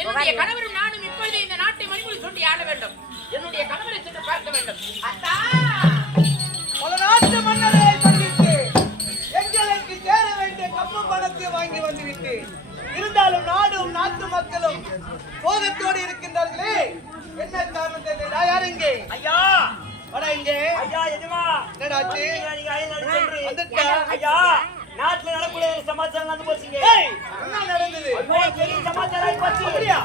என்னுடைய கணவரும் நானும் இப்பொழுது இந்த நாட்டை மணிமொழி சொல்லி ஆட வேண்டும். என்னுடைய கணவரை சென்று பார்க்க வேண்டும். பல நாட்டு மன்னரை சந்தித்து எங்களுக்கு சேர வேண்டிய கப்ப பணத்தை வாங்கி வந்துவிட்டு இருந்தாலும் நாடும் நாட்டு மக்களும் சோகத்தோடு இருக்கின்றார்களே, என்ன காரணம் தெரியல. யார் இங்கே? ஐயா வட இங்கே. ஐயா எதுமா என்னடாச்சு? ஐயா நாட்டுல நடக்கூடிய சமாச்சாரம் நடந்து போச்சுங்க. என்ன நடந்தது? பெரிய சமாச்சாரம் ஆகி போச்சு. அப்படியா?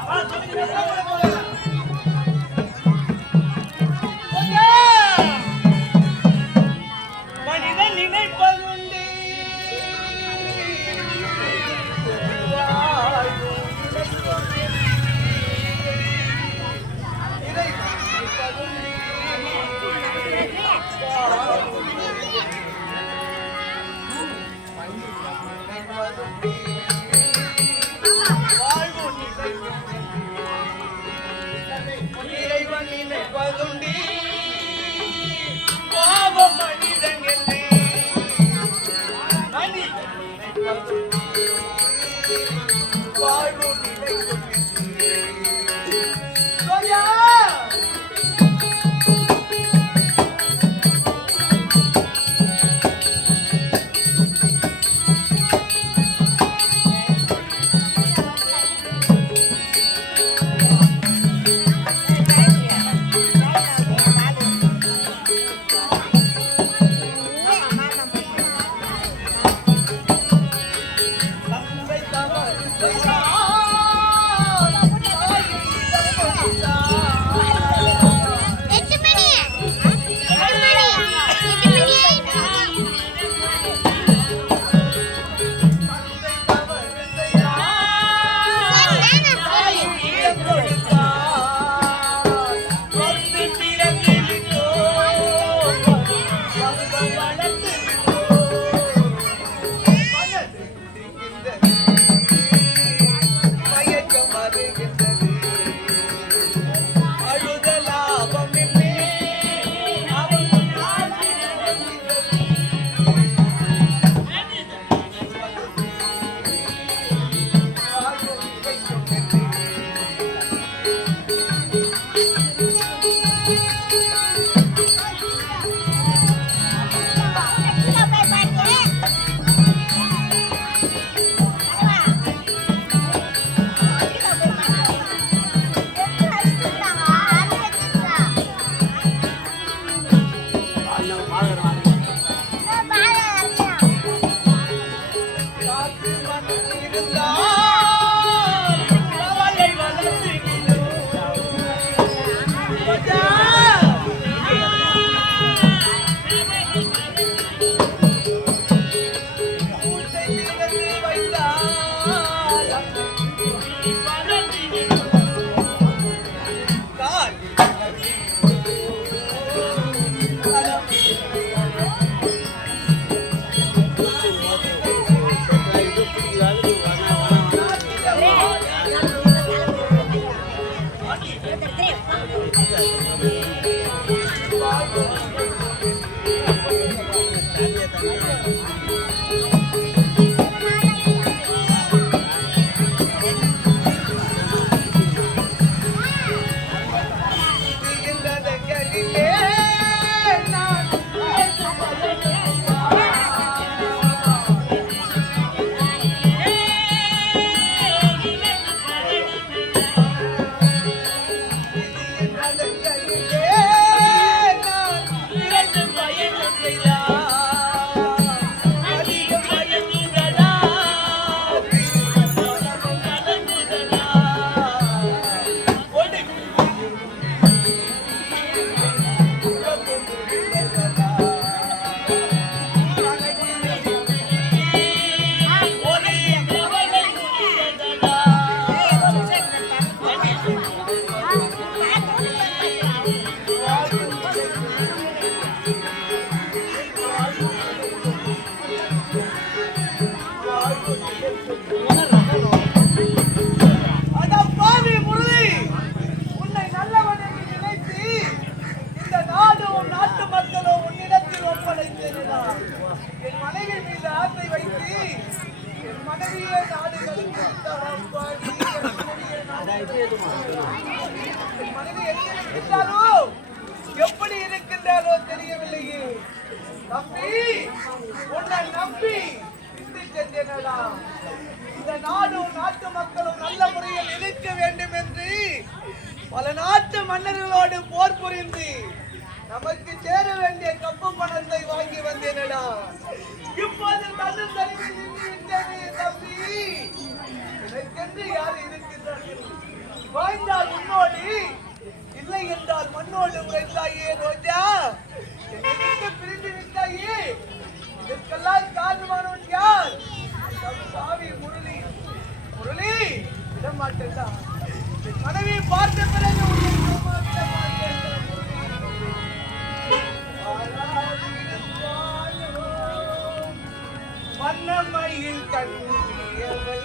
மனிதன் நினைப்பதுண்டு இறைவன் நினைப்பதுண்டி பாவம் மனிதன் என்று வாழ்வு நினைக்கும் எப்படி இருக்கின்றாரோ தெரியவில்லையே. நம்பி உன்னை நம்பி சென்றேனடா. இந்த நாடும் நாட்டு மக்களும் நல்ல முறையில் இருக்க வேண்டும் என்று பல நாட்டு மன்னர்களோடு போர் புரிந்து நமக்கு சேர வேண்டிய கப்பு பணத்தை வாங்கி வந்தேனடா. இப்போது தன்னும் தனிவில் நின்று விட்டேனே தம்பி. எனக்கென்று யார் இருக்கின்றார்கள்? வாழ்ந்தால் உன்னோடு, இல்லை என்றால் மண்ணோடு உரைத்தாயே ரோஜா. என்னை பிரிந்து விட்டாயே. இதற்கெல்லாம் காரணமானவன் யார்? சாவி முரளி. முரளி விடமாட்டேன்டா. மனைவி பார்த்த பிறகு மன்னமையில் கண்ணியவள்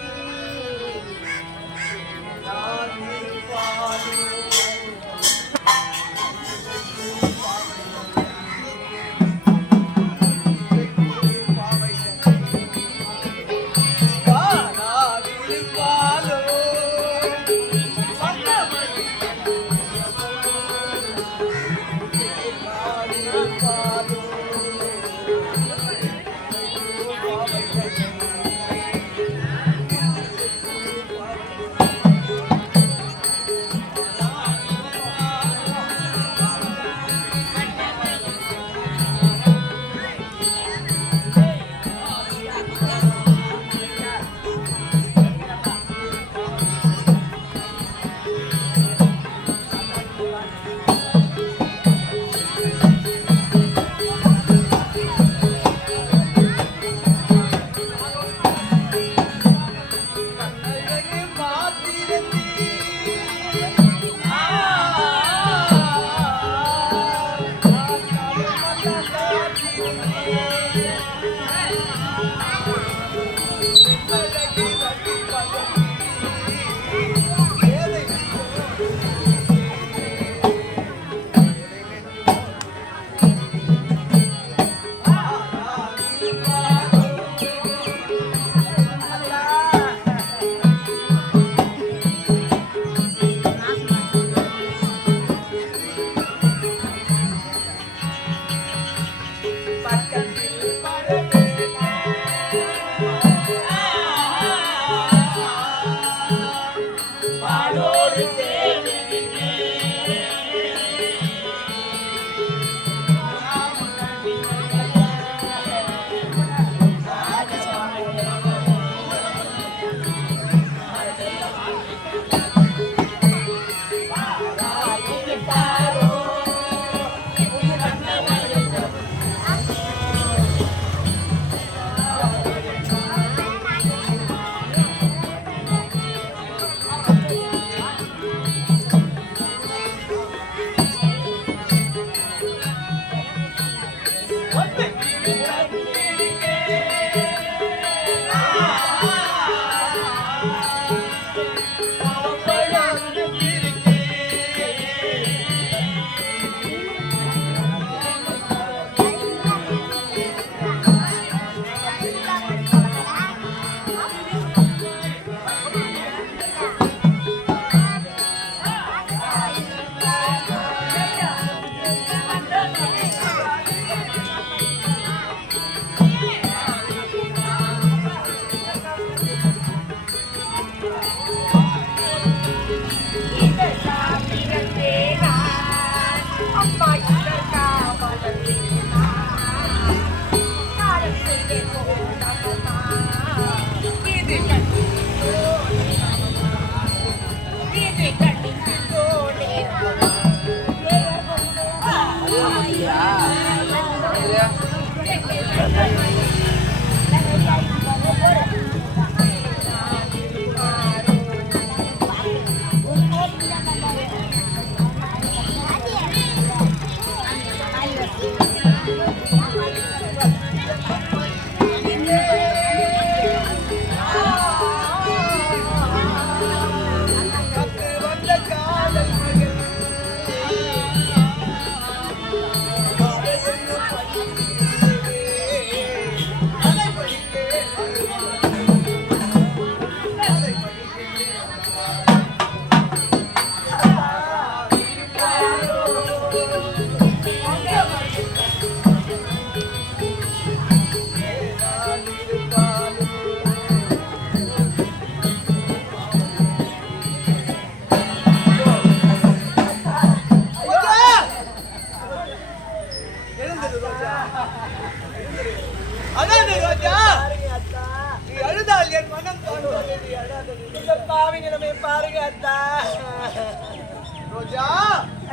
ரோஜா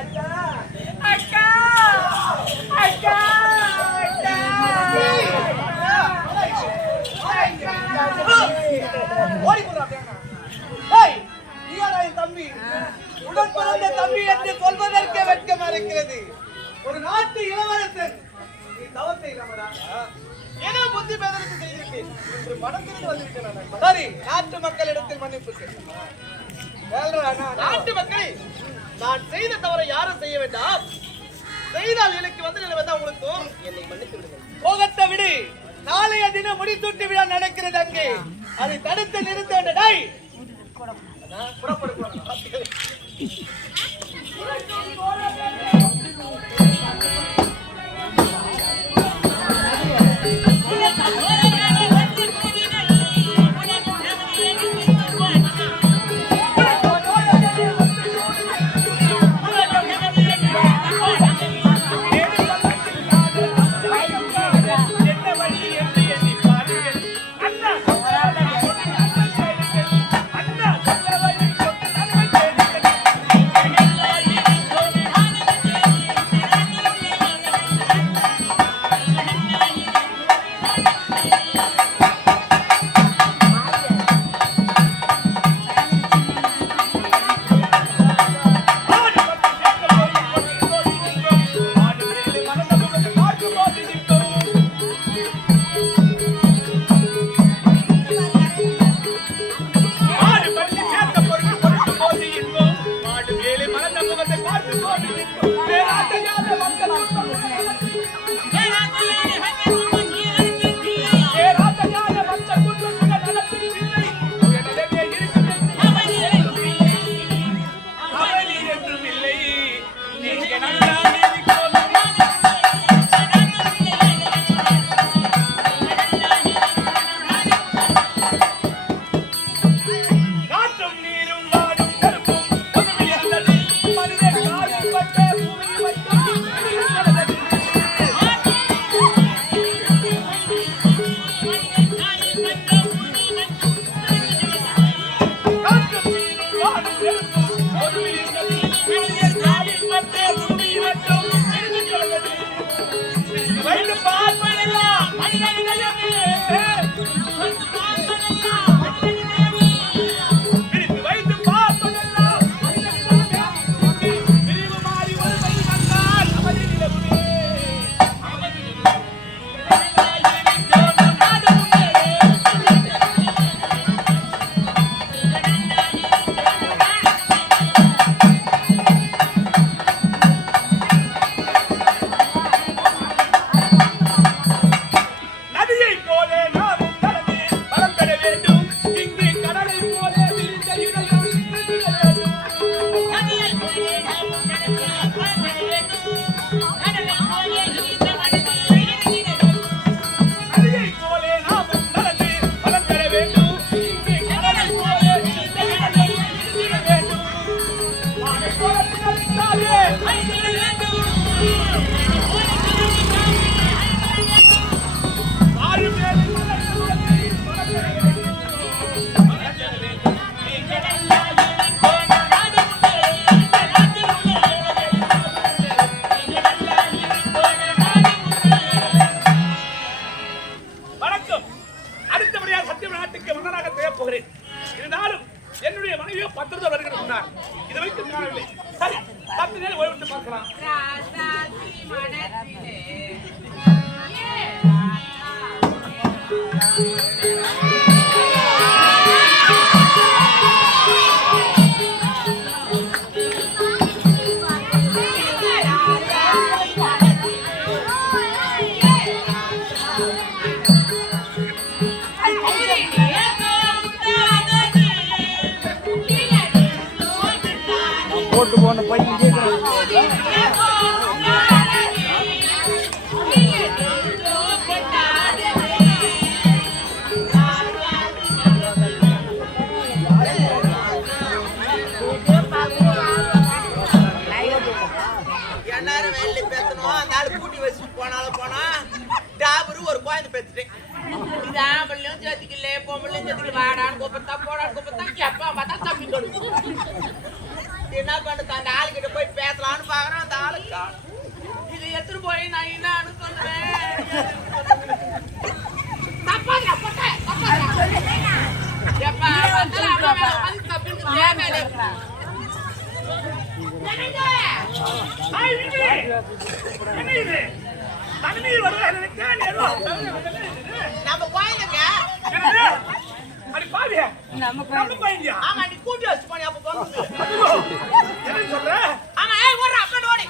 அக்கா அக்கா அக்கா ஓடி போறா தம்பி உடன் பிறந்த தம்பி என்று சொல்வதற்கே வெட்கமா இருக்கிறது. ஒரு நாட்டு இளவரசன் நீ தவத்தை ஏதோ புத்தி பேதலுக்கு செய்திருக்கேன் என்று மனத்திற்கு வந்திருக்கிறேன். சரி, நாட்டு மக்களிடத்தில் மன்னிப்பு நாட்டு மக்களே, நான் செய்த தவறை யாரும் செய்ய வேண்டாம். செய்தால் எனக்கு வந்து நிலைவந்தா உங்களுக்கும் என்னை மன்னித்து விடுங்கள். போகத்தை விடு. நாளைய தினம் முடிசூட்டி விழா நடக்கிறது அங்கே. அதை தடுத்து நிறுத்த வேண்டாய். மிக்க மன்னனாக செய்ய போகிறேன். இருந்தாலும் என்னுடைய மனைவியோ பத்திரத்தை வருகிறது சொன்னார். இதை வைத்து காணவில்லை. சரி, 10 நேரம் ஓய்விட்டு பார்க்கலாம். ராசாத்தி மனத்திலே போட்டு போன பையன் என்னாரும் வெளில பேசணும். அந்த ஆளு கூட்டி வச்சுட்டு போனாலும் போனா டாபரு ஒரு குழந்தை பேத்துட்டேன். இது ஆம்பளையும் சேர்த்துக்கல பொம்பளையும் சேர்த்துக்கல வாடான்னு கூப்பிட்டா போடான்னு கூப்பிட்டா எப்பா பார்த்தா தம்பி கொடுக்கும். என்ன பண்றது? அந்த ஆளுகிட்ட போய் பேசலாம்னு பாக்குறேன். அந்த ஆளுக்கு இதை எடுத்துட்டு போய் நான் என்னன்னு சொல்லுவேன். தப்பாங்க போட்டேன் எப்பா பார்த்தாலும் அவன் மேல வந்து தப்பின்னு தேவையில்லை இருக்கிறான். ஹாய் விஜி, என்ன இது? தண்ணீர் வருவாங்க. நம்ம குழந்தைங்க. அடி பாவியா, நம்ம பையன்யா. ஆமா, நீ கூட்டி வச்சு போனி அப்ப வந்து. என்ன சொல்ற? ஆமா, ஏய் ஓடுற அப்பா ஓடி.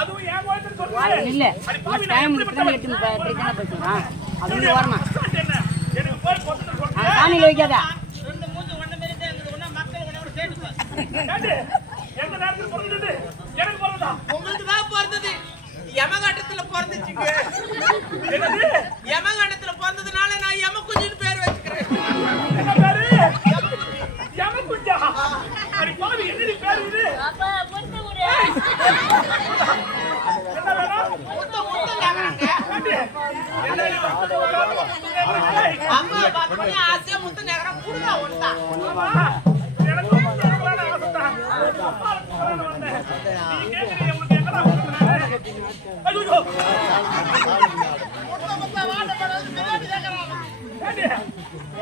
அதுவும் என் குழந்தை சொல்றேன். இல்ல டைம் பிரச்சனை பேசுறா அது வரணும். எனக்கு போய் கொண்டு சொல்றேன். காணில வைக்காதா எந்த நேரத்தில் பிறந்தது? எனக்கு பிறந்ததா? உங்களுக்கு தான் பிறந்தது. யமகண்டத்துல பிறந்துச்சுங்க. என்னது? யமகண்டத்துல பிறந்ததுனால நான் யமகுஞ்சின்னு பேர் வச்சுக்கிறேன். என்ன பேரு? யமகுஞ்சா. அடி பாவி, என்னடி பேரு இது? அப்பா முத்து குடு என்ன வேணும்? முத்தம் கேக்குறாங்க. என்னடி அம்மா பாத்தீங்க ஆசையா முத்தம் கேக்குறான். குடுடா ஒண்ணா. எனக்கு சொல்லலாம்னு ஆசைதான். அப்பா சொல்லலாம்னு வந்தேன். நீ கேக்குறீங்க, உங்களுக்கு எங்கடா கொடுக்குறாரு? ஐயோ, முத்தம் வாட படாது பின்னாடி கேக்குறாங்க. ஏண்டி?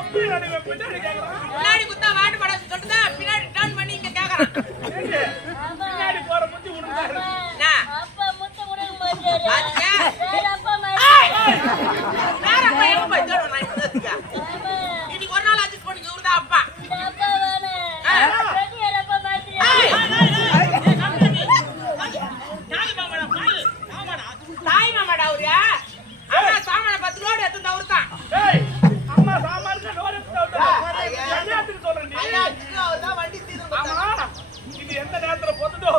ஒப்பி நடுவே பின்னாடி கேக்குறான். முன்னாடி குத்தா வாட படாது சொல்லுதா பின்னாடி டர்ன் பண்ணி இங்க கேக்குறான். ஏண்டி? பின்னாடி போற முட்டி உனக்கு அப்பா முத்து குடுக்க மாட்டாரு அதுங்க வேற அப்பா ஏய் மாதிரி வேற பையன் போய் தேடு நான் இன்னத்துக்கு. இன்னைக்கு ஒரு நாள் ஆச்சு போடுங்க இவர்தா அப்பா. அப்பா வேணாம் ரெடி அப்பா மாதிரி ஏய் தாய் மாமாடா அவரு. அம்மா சாமான 10 லோடு எடுத்து அவர்தான். ஏய், அம்மா சாமானுக்கு லோடு எடுத்து என்னத்துக்கு சொல்றேன்? எல்லாத்துக்கும் அவர்தான் வண்டி தீர்ந்து ஆமா, இது எந்த நேரத்துல பொத்துதோ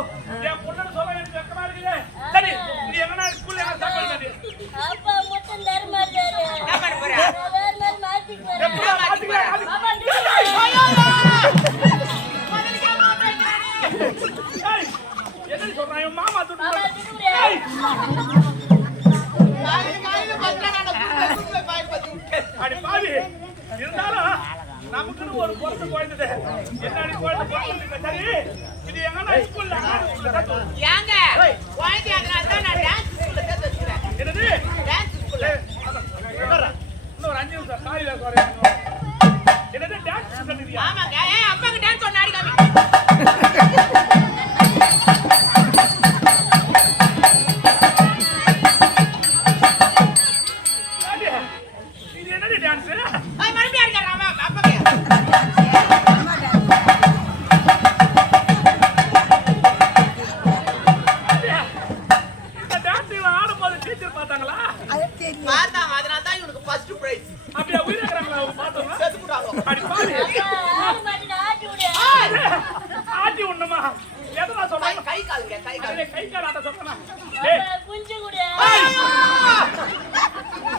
என் பொண்ணு சொல்ல எனக்கு வெக்கமா இருக்குது. சரி, நீ எங்கனா ஸ்கூல்ல என்ன சாப்பாடு கட்டி? அப்பா முத்து தர மாட்டாரு என்ன பண்ண போற? நான் வேற மாதிரி மாத்திக்குவேன் எப்படியா மாத்திக்கிறேன்? அப்பா முதல்ல மாட்டேன். ஏய், என்னடி சொல்றான்? என் மாமா துட்டு மாமா போடு. திட்டுறே ஏய், காலையில பஸ்ல நான் கூப்பிட்டு பாய் பத்தி விட்டேன். அடி பாவி, இருந்தாலும் நமக்குன்னு ஒரு பொறுத்து போயிடுது. என்னடி குழந்தை பிறந்திருக்கு. சரி, இது எங்கன்னா ஸ்கூல்ல கத்து. ஏங்க குழந்தை அதனால தான் நான் டான்ஸ் ஸ்கூல்ல சேர்த்து வச்சுக்கிறேன். என்னது? டான்ஸ் ஸ்கூல்ல இன்னும் ஒரு 5 நிமிஷம் காலையில சொல்றேன். என்னது டான்ஸ் கத்துறியா? ஆமாங்க. ஏய் அப்பாக்கு டான்ஸ் ஒன்னு ஆடி காமி. இது என்னடி டான்ஸ்? ஏய் மறுபடியும் ஆடிக்கறா அப்பாக்கு. இந்த டான்ஸ் இவன் ஆடும்போது டீச்சர் பார்த்தாங்களா? பார்த்தாங்க. அதனால தான் இவனுக்கு ஃபர்ஸ்ட் பிரைஸ். அப்படியே உயிரிழக்கிறாங்களா அவங்க பார்த்தவங்க? சேர்த்து போட்டாங்க. அடி பாவி, ஆடு மாட்டி ஆட்டி விடு ஆட்டி ஒண்ணுமா? எதனா சொல்றாங்க? கை காலுங்க கை கால். அப்படியே கை கால் ஆட்ட சொல்றானா? ஏய், அப்பா குஞ்சு குடு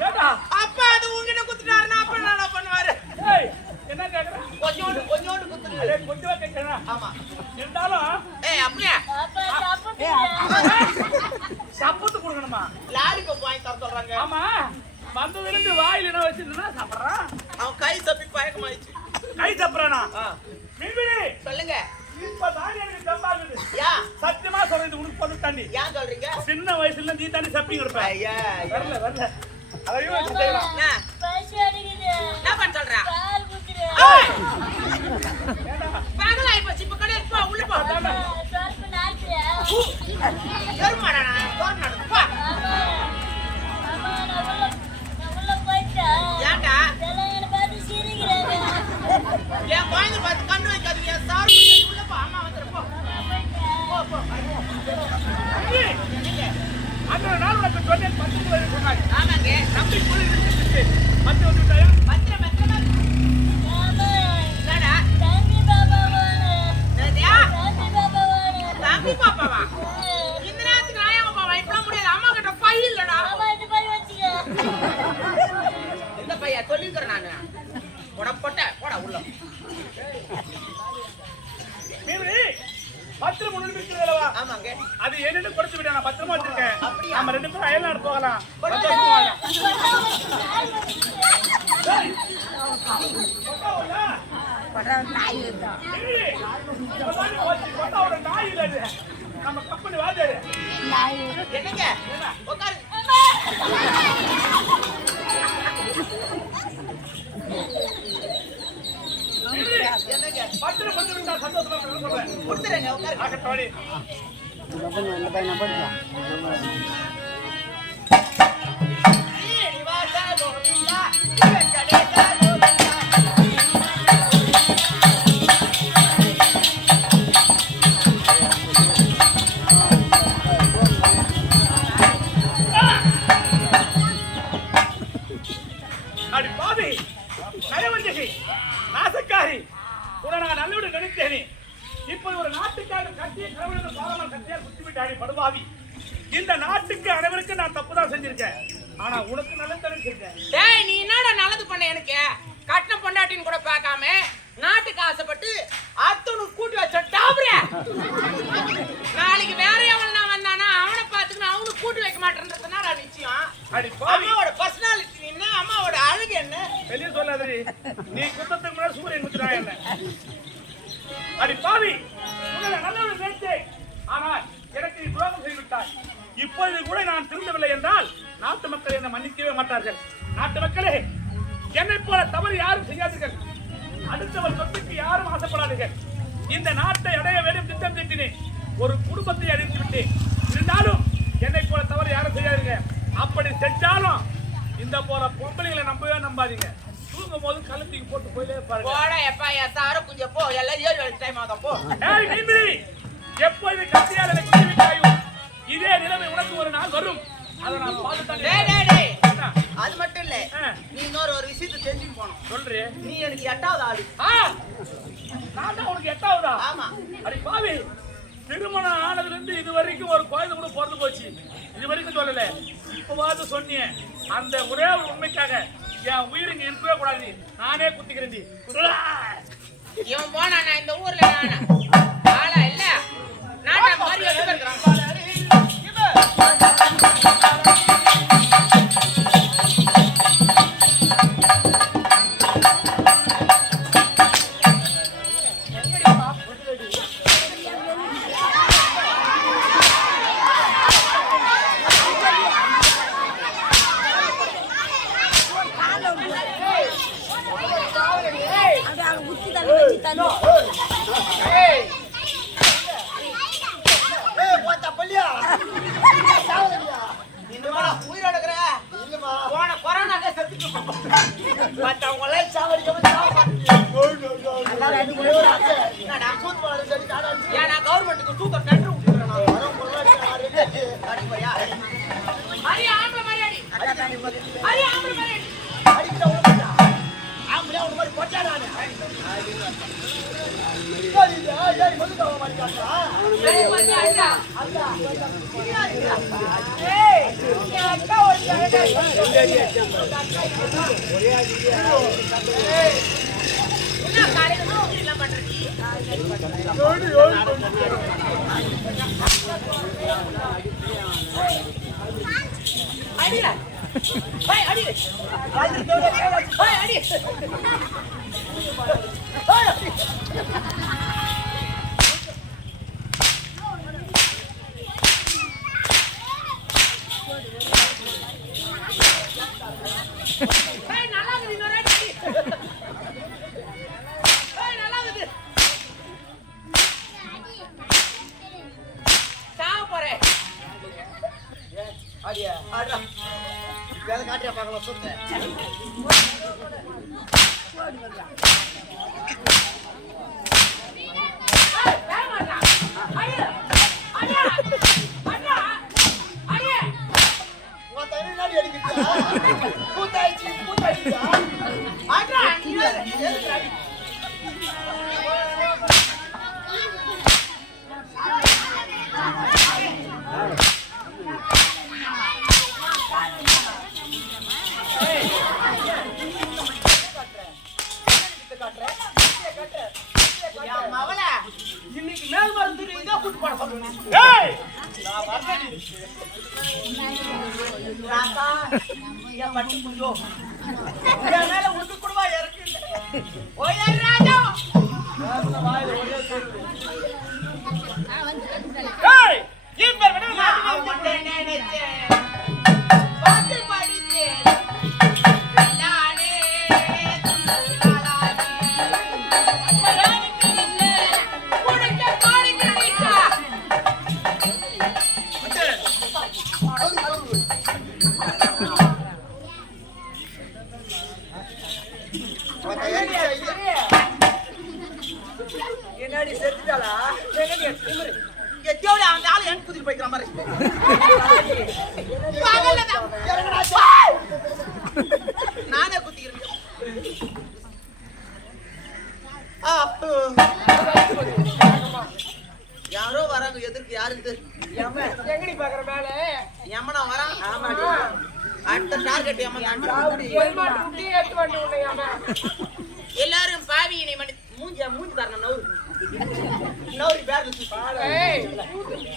ஏடா, அப்பா அது உன்கிட்ட குத்துட்டாருன்னா அப்ப என்ன பண்ணுவாரு? ஏய், என்ன கேக்குற? கொஞ்சோண்டு குத்துரு. அதே கொஞ்சமா கேக்குறேன். ஆமா. இருந்தாலும் ஏய் அப்படியே அப்பா சாப்பிட்டு சப்பத்து கொடுக்கணுமா? லாலிபப் வாங்கி தர சொல்றாங்க. ஆமா, வந்ததுல இருந்து வாயில என்ன வச்சிருந்தா சாப்பிடுறான். அவன் கை தப்பி பயக்கமாயிடுச்சு. கை தப்புறானா? மீன்பிடி சொல்லுங்க. இப்பதான் எனக்கு தப்பாகுது. யா சத்தியமா சொல்றது உனக்கு பொது தண்ணி. ஏன் சொல்றீங்க? சின்ன வயசுல நீ தண்ணி சப்பி கொடுப்ப. ஐயா வரல அதையும் வச்சு செய்யலாம். என்ன பசி அடிக்குது. என்ன பண்ண சொல்றா? கால் குத்துது. பகலாய் போச்சு. இப்ப கடை போ உள்ள போ. சொர்ப்பு நாக்குறியா? எருமாடா நான் போறேன் நடந்து போ. அம்மா, நான் உள்ள போயிட்டேன். ஏன்டா? எல்லாம் என்னை பார்த்து சிரிக்கிறாங்க. என் குழந்தை பார்த்து கண்ணு வைக்காதீங்க. சார் உள்ள போ. அம்மா வந்துரு போ. நான் போயிட்டேன். போ போ. அந்த நாள் உனக்கு சொன்னேன் 10 ரூபாய் சொன்னாங்க. ஆமாங்க. நம்பி போய் இருந்துச்சு. 10 வந்துட்டாயா? பத்திரம் ஆமா. என்னடா? தம்பி பாப்பா வாங்க. என்னதியா? தம்பி பாப்பா வாங்க. தம்பி பாப்பாவா? இந்த நேரத்துக்கு நான் ஏன் பாப்பா இப்பலாம் முடியாது. அம்மா கிட்ட பை இல்லடா. ஆமா, இது போய் வச்சுக்க. இந்த பையா சொல்லிக்கிறேன் நானு. போட போடா உள்ள. மீன்பிடி பத்திரம் ஒண்ணு இருக்கிறதா? ஆமாங்க. அது என்னன்னு கொடுத்து விட நான் பத்திரமா வச்சிருக்கேன். அப்படியா? நம்ம 2 பேரும் அயல்நாடு போகலாம். கொட்டா. சந்தோஷமா வாழலாம். டேய், மீன்பிடி, இப்பதான் நீ போச்சு. கொட்டாவோட நாய் இல்ல இது. நம்ம கம்பெனி வாஜாரு. என்னங்க? உட்காரு. மீன்பிடி, என்னங்க? பத்திரம் கொண்டு விட்டா சந்தோஷமா இருக்கணும்னு சொல்றேன். கொடுத்துறேங்க உட்காரு. ஆகட்டோடி. இந்த பையனை போடுங்க. ஸ்ரீனிவாச கோவிந்தா வெங்கடேச கோவிந்தா. அடி பாவி, நயவஞ்சகி, நாசக்காரி, உன்னை நான் நல்லவிட நினைத்தேனே. இப்போது ஒரு நாட்டுக்காக கட்டிய கடவுளுக்கு பாராமல் கட்டியால் குத்திவிட்டாடி படுபாவி. இந்த நாட்டுக்கு அனைவருக்கும் நான் தப்புதான் செஞ்சிருக்கேன். ஆனா உனக்கு நல்லது நினைச்சிருக்கேன். டேய் நீ என்னடா நல்லது பண்ண எனக்கு? கட்டின பொண்டாட்டின்னு கூட பார்க்காம நாட்டுக்கு ஆசைப்பட்டு அத்தனுக்கு கூட்டி வச்ச டாப்ரே. நாளைக்கு வேற எவனா வந்தானா அவனை பார்த்துக்கணும். அவனுக்கு கூட்டி வைக்க மாட்டேன்றதுனால நிச்சயம். அடி பாவி, அம்மாவோட பர்சனாலிட்டி என்ன, அம்மாவோட அழகு என்ன? வெளியே சொல்லாதடி. நீ குத்தத்துக்கு முன்னாடி சூரியன் குத்துறா என்ன? அடி பாவி, உன்னை நல்லவிட நினைத்தேன். ஆனால் எனக்கு நீ துரோகம் செய்துவிட்டாய். இப்பொழுது கூட நான் திருந்தவில்லை என்றால் நாட்டு மக்கள் என்னை மன்னிக்கவே மாட்டார்கள். நாட்டு மக்களே, என்னை போல தவறு யாரும் செய்யாதீர்கள். அடுத்தவர் சொத்துக்கு யாரும் ஆசைப்படாதீர்கள். இந்த நாட்டை அடைய வேண்டும் திட்டம் தீட்டினேன். ஒரு குடும்பத்தை அழித்து விட்டேன். இருந்தாலும் என்னை போல தவறு யாரும் செய்யாதீங்க. அப்படி செஞ்சாலும் இந்த போல பொம்பளைகளை நம்பவே நம்பாதீங்க. தூங்கும் போது கழுத்துக்கு போட்டு போயிலே பாருங்க. போடா எப்பா எத்தாரும் கொஞ்சம் போ. எல்லாம் ஏறி வேலை டைம் ஆகும் போ. ஏய் மீன்பிடி, எப்போது கத்தியால் எனக்கு குத்திவிட்டாயோ இதே நிலைமை உனக்கு ஒரு நாள் வரும். அதை நான் பார்த்துதான் டேய் டேய் டேய். என்ன? அது மட்டும் இல்ல. நீ இன்னொரு ஒரு விஷயத்தை தெரிஞ்சுட்டு போகணும். சொல்றே. நீ எனக்கு 8வது ஆளு. நான் தான் உனக்கு 8வதா? ஆமா. அடி பாவி, திருமணம் ஆனதுல இருந்து இது வரைக்கும் ஒரு குழந்தை கூட பிறந்து போச்சு. இது வரைக்கும் சொல்லல. இப்பவாது சொன்னியே. அந்த ஒரே ஒரு உண்மைக்காக என் உயிர் இங்க இருக்கவே கூடாது. நானே குத்திக்கிறேன். இவன் போனா நான் இந்த ஊர்ல ஆளா இல்ல. நாட்டை மாதிரி எடுத்துக்கிறான். கவர்மெண்ட்டுக்கு தூக்க டெண்டர் விட்டுறேன். அரி ஆம்பளை மாதிரி அடி. அரி ஆம்பளை மாதிரி அடி. அடி பார்க்கலாம் சொத்து. உன் தண்ணி நாடி அடிக்கிறியா? கூத்தாயிடுச்சு, கூத்தாயிடுச்சா? ஆட்ரா, நீ எதுக்கு அடி? என் மவள, இன்னைக்கு மேல் மருந்து இதோ கூட்டு போட சொல்லுங்க. ஏய் நான் வரேன். ராசா, என் பட்டு புஞ்சோ. என் மேல உனக்கு கூடவா இறக்கு இல்லை? ஓய் ராஜா, வாயில ஒரே சொல்லு. ஏய் நீ பேர் வேணா நான் உன்னை நினைச்சேன், பார்த்து படித்தேன். நானே துள்ளாடி, யாருக்கு இல்லை, உனக்கு பாடி கிடைச்சா. என்னடி செத்துட்டாளா? எத்தியோட அந்த ஆளு எனக்கு குதிரை போய்க்கிற மாதிரி பகல்லதான். நானே குத்திக்கிறேன். யாரோ வராங்க எதிர்க்கு, யாருன்னு தெரியும். எங்கடி பாக்குற மேல? எமனா வரான். அடுத்த டார்கெட் எமன். ஹெல்மெட் குட்டி எடுத்து வந்து உன்னையாம. எல்லாரும் பாவி என்னை மணி மூஞ்சி தரங்க நவுறு நவுரி பேர்ல ஏய்,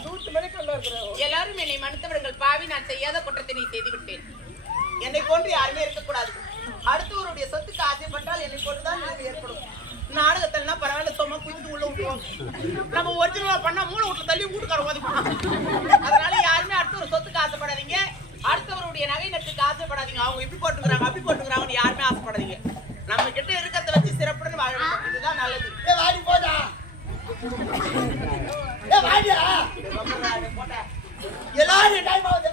100 மணிக்குள்ள இருக்கற. எல்லாரும் என்னை மன்னித்தவர்கள் பாவி, நான் செய்யாத குற்றத்தை நீ செய்து விட்டேன். என்னை போன்று யாருமே இருக்கக்கூடாது. அடுத்தவருடைய சொத்துக்கு ஆசைப்பட்டால் என்னை போட்டுதான் நிலைமை ஏற்படும். நாடகத்தெல்லாம் பரவாயில்ல, சும்மா குதித்து உள்ள விட்டுருவோம். நம்ம ஒரிஜினலா பண்ணா மூளை வீட்டுல தள்ளி வீட்டுக்கார ஒதுக்கணும். அதனால யாருமே அடுத்தவர் சொத்துக்கு ஆசைப்படாதீங்க, அடுத்தவருடைய நகை நட்டுக்கு ஆசைப்படாதீங்க. அவங்க இப்படி போட்டுக்கிறாங்க அப்படி போட்டுக்கிறாங்கன்னு யாருமே ஆசைப்படாதீங்க. நம்ம கிட்ட இருக்கிறத வச்சு சிறப்புடன் வாழ வேண்டும். இதுதான் நல்லது. வாடி போடா. வாடியா. எல்லாரும் டைம் ஆகுது.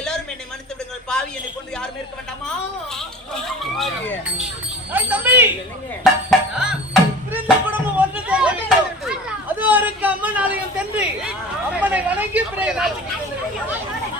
எல்லாரும் என்னை மன்னித்து விடுங்கள் பாவி, என்னை கொண்டு யாருமே இருக்க வேண்டாமா? ஏய் தம்பி, பிரிந்த குடும்பம் ஒன்று சேர்ந்து அது ஒரு அம்மன் ஆலயம் சென்று அம்மனை வணங்கி பிறகு நாட்டுக்கு சென்று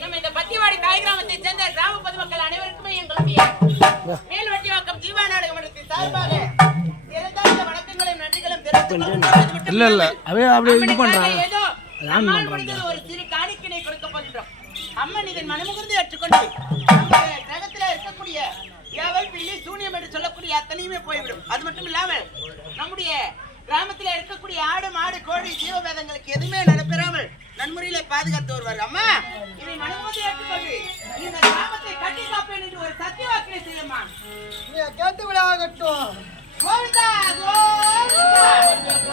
நம்ம இந்த பத்திவாடி தாய் கிராமத்தை சேர்ந்த கிராம பொதுமக்கள் அனைவருக்குமே எங்களுடைய மேல்வட்டிவாக்கம் ஜீவா நாடக மன்றத்தின் சார்பாக சிறந்த வணக்கங்களையும் நன்றிகளும் தெரிவித்துக் இல்ல இல்ல அவன் அப்படியே இது பண்றான் ஏதோ நம்மால் முடிந்தது ஒரு சிறு காணிக்கினை கொடுக்க போகின்றோம். அம்மன் இதன் மனமுகர்ந்து ஏற்றுக்கொண்டு நம்ம கிரகத்துல இருக்கக்கூடிய ஏவல் பில்லி சூனியம் என்று சொல்லக்கூடிய அத்தனையுமே போய்விடும். அது மட்டும் இல்லாமல் நம்முடைய கிராமத்துல இருக்கக்கூடிய ஆடு மாடு கோழி ஜீவவேதங்களுக்கு எதுவுமே நடைபெறாமல் நன்முறையிலே பாதுகாத்து வருவார். அம்மா இதை மனமுகர்ந்து ஏற்றுக்கொண்டு இந்த கிராமத்தை கட்டி காப்பேன் என்று ஒரு சத்திய வாக்கினை செய்யம்மா. நீ கேட்டு விடாகட்டும். கோவிந்தா கோவிந்தா